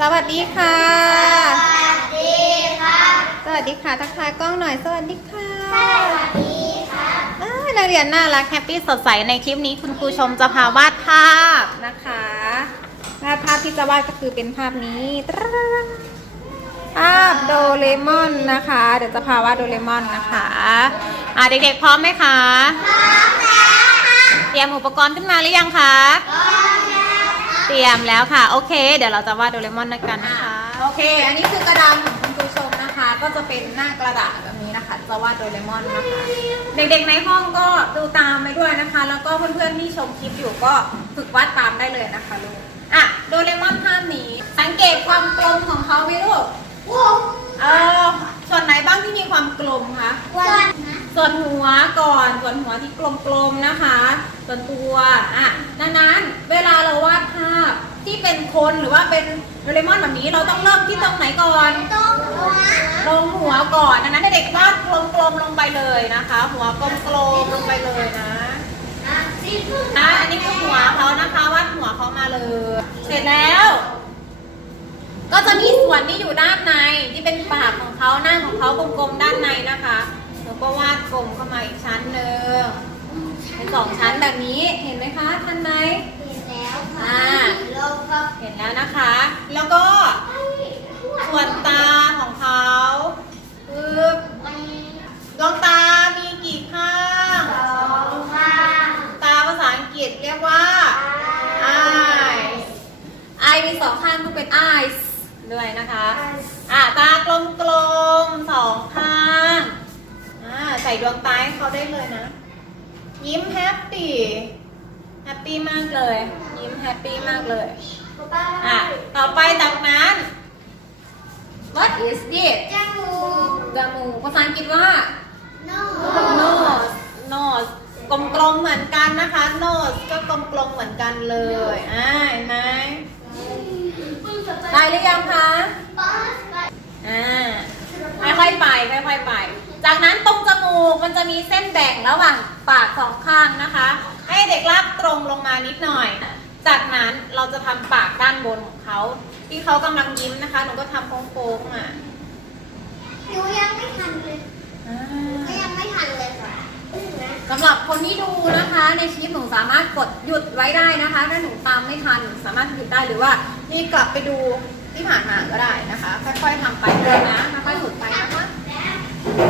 สวัสดีค่ะ สวัสดีครับ สวัสดีค่ะ ทักทายกล้องหน่อย สวัสดีค่ะ สวัสดีครับอ้าวนักเรียนน่ารักแฮปปี้สดใสในคลิปนี้คุณครูชมจะพาวาดภาพนะคะวาดภาพที่จะวาดก็คือเป็นภาพนี้ตะระรังภาพโดเรมอนนะคะ เดี๋ยวจะพาวาดโดเรมอนนะคะอ่าเด็กๆพร้อมไหมคะ พร้อมแล้วค่ะ เตรียมอุปกรณ์ขึ้นมาหรือยังคะพร้อมแล้วค่ะ เตรียมแล้วค่ะ โอเค เดี๋ยวเราจะวาดโดเรมอนด้วยกันนะคะ โอเค อันนี้คือกระดานของคุณครูชมนะคะ ก็จะเป็นหน้ากระดาษแบบนี้นะคะ จะวาดโดเรมอนนะคะ เด็กๆในห้องก็ดูตามไปด้วยนะคะ แล้วก็เพื่อนๆที่ชมคลิปอยู่ก็ฝึกวาดตามได้เลยนะคะลูก อะ โดเรมอนภาพนี้ สังเกตความกลมของเขาไหมลูกวงเออส่วนไหนบ้างที่มีความกลมคะวันนะ ส่วนหัวก่อน ส่วนหัวที่กลมๆนะคะ ส่วนตัวอะดังนั้นเวลาเราวาดภาพที่เป็นคนหรือว่าเป็นโดเรมอนแบบนี้เราต้องเริ่มที่ตรงไหนก่อนต้องหัวลงหัวก่อนดังนั้นเด็กๆวาดกลมๆลงไปเลยนะคะ หัวกลมๆลงไปเลยนะอะสีพึ่งอะอันนี้คือหัวเขานะคะวาดหัวเขามาเลย เสร็จแล้ว ก็จะมีส่วนที่อยู่ด้านในที่เป็นปากของเขาหน้าของเขากลมๆ ก็วาดกลมเข้ามาอีกชั้นหนึ่งเป็นสองชั้นแบบนี้เห็นไหมคะทันไหม เห็นแล้วค่ะอ่า โลกก็เห็นแล้วนะคะ แล้วก็ส่วนตาของเขาคือมันดวงตามีกี่ข้าง สองข้างตาภาษาอังกฤษเรียกว่า eyes eye มีสองข้างก็เป็น eyes ด้วยนะคะ อะตากลมๆสองข้างอ่า ใส่ดวงตาให้เขาได้เลยนะ ยิ้มแฮปปี้ แฮปปี้มากเลย ยิ้มแฮปปี้มากเลยอะต่อไปจากนั้น what is this จมูกจมูกภาษาอังกฤษว่าโน nose nose กลมๆเหมือนกันนะคะ nose ก็กลมๆเหมือนกันเลยอ่าเห็นไหมได้หรือยังคะป๊อสไปอ่าค่อยๆไปค่อยๆไป จากนั้นตรงจ มูกมันจะมีเส้นแบ่งระหว่างปากสองข้างนะคะ ให้เด็กลากตรงลงมานิดหน่อย จากนั้นเราจะทำปากด้านบนของเขา ที่เขากำลังยิ้มนะคะหนูก็ทำโค้งๆมาหนูยังไม่ทันเลยอ่าก็ยังไม่ทันเลยค่ะนะสำหรับคนที่ดูนะคะ ในคลิปหนูสามารถกดหยุดไว้ได้นะคะ ถ้าหนูตามไม่ทันหนูสามารถหยุดได้หรือว่านี่กลับไปดูที่ผ่านมาก็ได้นะคะ ค่อยๆทำไปเลยนะค่อยๆฝึกไปนะคะ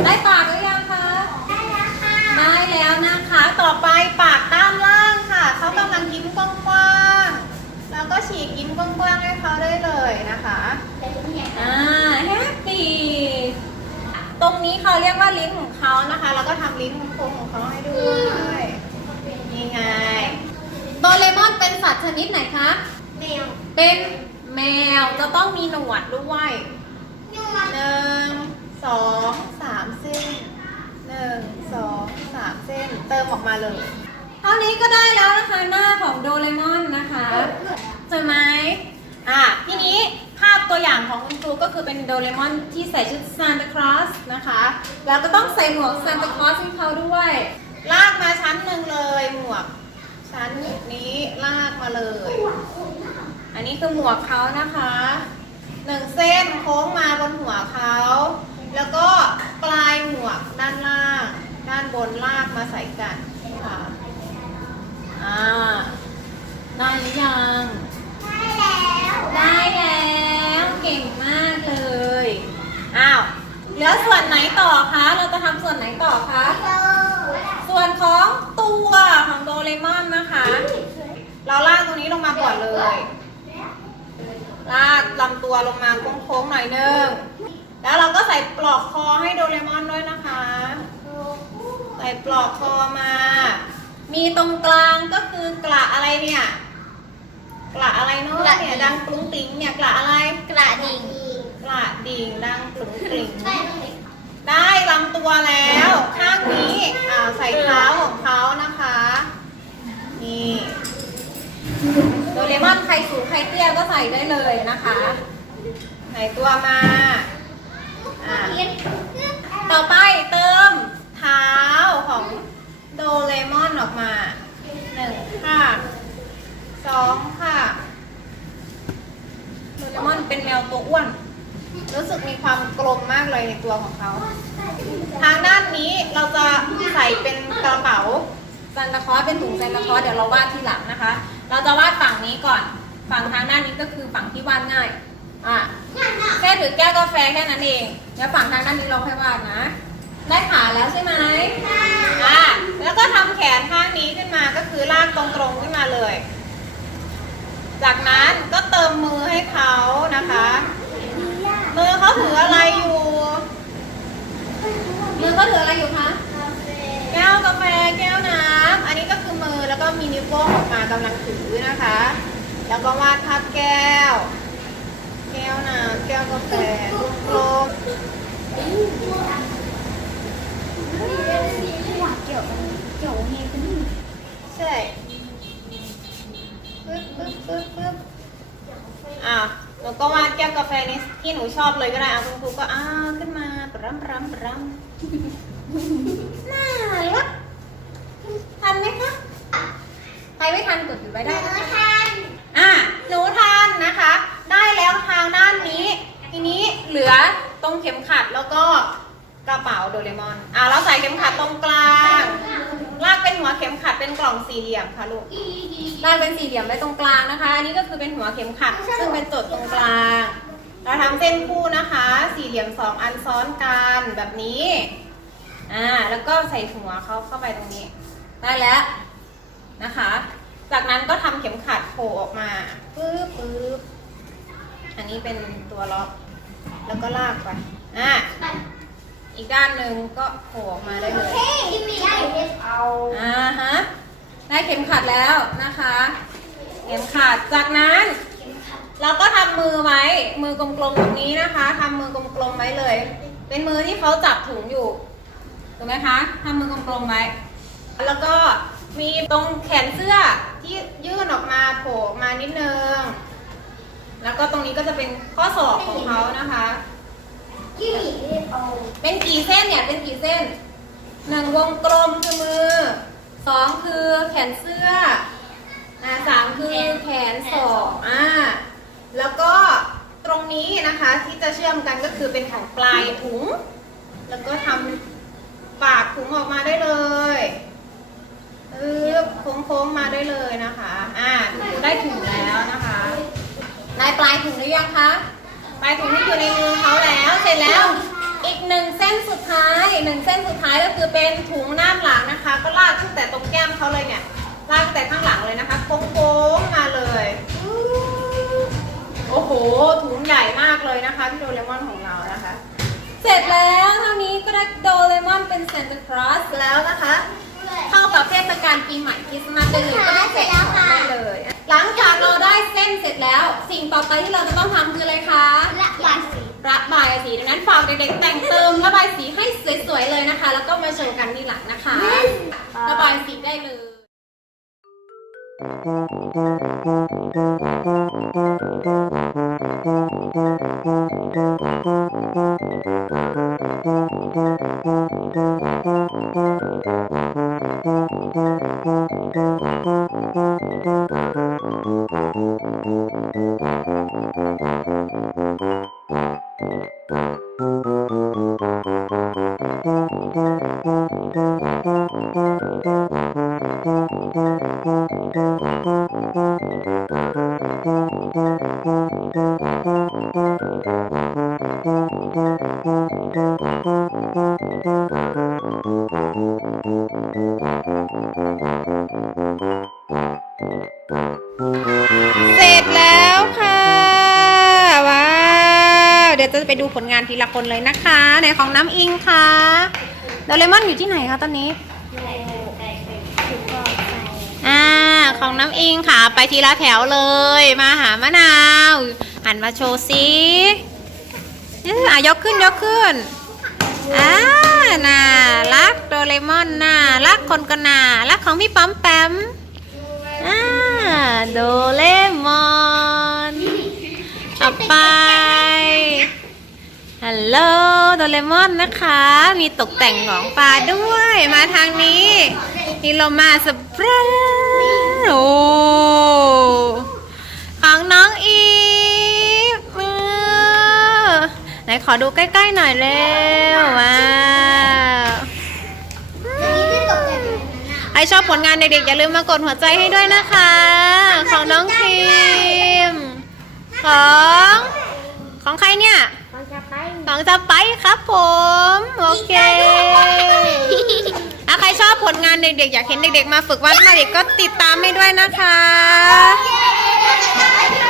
ได้ปากหรือยังคะ ได้แล้วค่ะ ได้แล้วนะคะ ต่อไปปากด้านล่างค่ะ เขากำลังยิ้มกว้างๆ แล้วก็ฉีกยิ้มกว้างๆให้เขาได้เลยนะคะเป็นเนี่ยอ่าแฮปปี้ตรงนี้เขาเรียกว่าลิ้นของเขานะคะ แล้วก็ทำลิ้นโค้งๆของเขาให้ด้วยนี่ไงโดเรมอนเป็นสัตว์ชนิดไหนคะแมวเป็นแมวจะต้องมีหนวดด้วยนวดหนึ่งสองสามเส้นหนึ่งสองสามเส้น เติ มออกมาเลย เท่านี้ก็ได้แล้วนะคะหน้าของโดเรมอนนะคะใช่ไหมอะทีนี้ภาพตัวอย่างของคุณครูก็คือเป็นโดเรมอนที่ใส่ชุดซานตาคลอสนะคะ แล้วก็ต้องใส่หมวกซานตาคลอสให้เขาด้วย ลากมาชั้นหนึ่งเลยหมวก ชั้นนี้ลากมาเลย อันนี้คือหมวกเขานะคะหนึ่งเส้นโค้งมาบนหัวเขา แล้วก็ปลายหมวกด้านล่าง ด้านบนลากมาใส่กันค่ะอ่าได้หรือยัง ได้แล้วได้แล้วเก่งมากเลยอ้าวเหลือส่วนไหนต่อคะเราจะทำส่วนไหนต่อคะส่วนของตัวของโดเรมอนนะคะ เราลากตรงนี้ลงมาก่อนเลย ลากลำตัวลงมาโค้งๆหน่อยนึงแล้วเราก็ใส่ปลอกคอให้โดเรมอนด้วยนะคะ ส่ปลอกคอมา มีตรงกลางก็คือกระอะไรเนี่ย กระอะไรเนาะเนี่ยดังกรุ้งกริ้งเนี่ยกระอะไร กระดิ่งกระดิ่งดังกรุ้งกริ้งแป้งเลยได้ลำตัวแล้ว ข้างนี้อ่าใส่เท้าของเขานะคะ นี่โดเรมอนใครสูงใครเตี้ยก็ใส่ได้เลยนะคะใส่ตัวมาอ่าเรียนต่อไปเติมเท้าของโดเรมอนออกมาหนึ่งค่ะสองค่ะโดเรมอนเป็นแมวตัวอ้วน รู้สึกมีความกลมมากเลยในตัวของเขาทางด้านนี้เราจะใส่เป็นกระเป๋าซันตาคลอสเป็นถุงซันตาคลอสเดี๋ยวเราวาดที่หลังนะคะ เราจะวาดฝั่งนี้ก่อน ฝั่งทางด้านนี้ก็คือฝั่งที่วาดง่ายอะแค่ถือแก้วกาแฟแค่นั้นเองเดี๋ยวฝั่งทางด้านนี้เราค่อยวาดนะ ได้ขาแล้วใช่ไหมอะแล้วก็ทำแขนข้างนี้ขึ้นมาก็คือลากตรงๆขึ้นมาเลย จากนั้นก็เติมมือให้เขานะคะ มือเขาถืออะไรอยู่ มือเขาถืออะไรอยู่คะแก้วกาแฟแก้วน้ำอันนี้ก็คือมือแล้วก็มีนิ้วโป้งออกมากำลังถือนะคะ แล้วก็วาดภาพแก้ว แก้วน้ำแก้วกาแฟกลม เกี่ยวกันเกี่ยวเฮกันนี่ๆใช่ปึ๊บปึ๊บปึ๊บปึ๊บอะหนูก็วาดแก้วกาแฟนี้ที่หนูชอบเลยก็ได้เอาคุณครูก็อ้าวขึ้นมาปรัมปรัมปรัมน่ารักทันไหมคะใครไม่ทันกดอยู่ไว้ได้หนะคะท่านอะหนูทานนะคะ ได้แล้วทางด้านนี้ ทีนี้เหลือตรงเข็มขัดแล้วก็ กระเป๋าโดเรมอน อะเราใส่เข็มขัดตรงกลาง ลากเป็นหัวเข็มขัดเป็นกล่องสี่เหลี่ยมค่ะลูก ลากเป็นสี่เหลี่ยมไว้ตรงกลางนะคะ อันนี้ก็คือเป็นหัวเข็มขัด ซึ่งเป็นจุดตรงกลาง เราทำเส้นคู่นะคะ สี่เหลี่ยมสองอันซ้อนกันแบบนี้ อ่า แล้วก็ใส่หัวเขาเข้าไปตรงนี้ ได้แล้วนะคะ จากนั้นก็ทำเข็มขัดโผล่ออกมาปึ๊บปึ๊บอันนี้เป็นตัวล็อก แล้วก็ลากไป อะ อีกด้านหนึ่งก็โผล่ออกมาได้เลยเฮ้ยที่มีได้เอาอ่าฮะได้เข็มขัดแล้วนะคะ เข็มขัดจากนั้น เราก็ทำมือไว้มือกลมๆตรงนี้นะคะทำมือกลมๆไว้เลย เป็นมือที่เขาจับถุงอยู่ถูกไหมคะทำมือกลมๆไว้ แล้วก็มีตรงแขนเสื้อที่ยื่นออกมาโผล่ออกมานิดนึง แล้วก็ตรงนี้ก็จะเป็นข้อศอกของเขานะคะ ที่มี เอาเป็นกี่เส้นเนี่ย เป็นกี่เส้นหนึ่งวงกลมคือมือสองคือแขนเสื้ออ่าสามคือแขนศอกอ่าแล้วก็ตรงนี้นะคะที่จะเชื่อมกันก็คือเป็นของปลายถุง แล้วก็ทำปากถุงออกมาได้เลยปึ๊บโค้งๆมาได้เลยนะคะ อ่าได้ถุงแล้วนะคะได้ปลายถุงหรือยังคะปลายถุงที่อยู่ในมือเขาแล้วเสร็จแล้วอีก หนึ่งเส้นสุดท้ายหนึ่งเส้นสุดท้ายก็คือเป็นถุงหน้าหลังนะคะ ก็ลากตั้งแต่ตรงแก้มเขาเลยเนี่ยลากตั้งแต่ข้างหลังเลยนะคะโค้งๆมาเลยโอ้โหถุงใหญ่มากเลยนะคะพี่โดเรมอนของเรานะคะ เสร็จแล้วเท่านี้ก็ได้โดเรมอนเป็น Santa Claus แล้วนะคะเข้ากับเทศกาลปีใหม่คริสต์มาสได้เลยก็ได้เสร็จของได้เลยหลังจากเราได้เส้นเสร็จแล้ว สิ่งต่อไปที่เราจะต้องทำคืออะไรคะละบายสี ระบายสีดังนั้นฝากเด็กๆแต่งเติมระบายสีให้สวยๆเลยนะคะ แล้วก็มาโชว์กันทีหลังนะคะ ระบายสีได้เลย เสร็จแล้วค่ะว้าวเดี๋ยวจะไปดูผลงานทีละคนเลยนะคะในของน้ำอิงค่ะโดเรมอนอยู่ที่ไหนคะตอนนี้อ่าของน้ำอิงค่ะ ไปทีละแถวเลย มาหามะนาว หันมาโชว์สิอ้ยอะยกขึ้นยกขึ้นอ่าน่ารักโดเรมอนน่ารักคนก็น่ารักของพี่ปั๊มแปมอ่าโดเรมอนต่อไปฮัลโหลโดเรมอนนะคะ มีตกแต่งของปลาด้วยมาทางนี้นี่เรามาสเปรย์โอ้ ขอดูใกล้ๆหน่อยเร็วว้าวอันนี้ที่ตกแต่งอยู่ในนั้นน่ะใครชอบผลงานเด็กๆอย่าลืมมากดหัวใจให้ด้วยนะคะ ของน้องคิมของของใครเนี่ยมันจะไปของจะไปครับผม โอเคถ้าใครชอบผลงานเด็กๆ อยากเห็นเด็กๆ มาฝึกวาดภาพเด็กก็ติดตามให้ด้วยนะคะเย้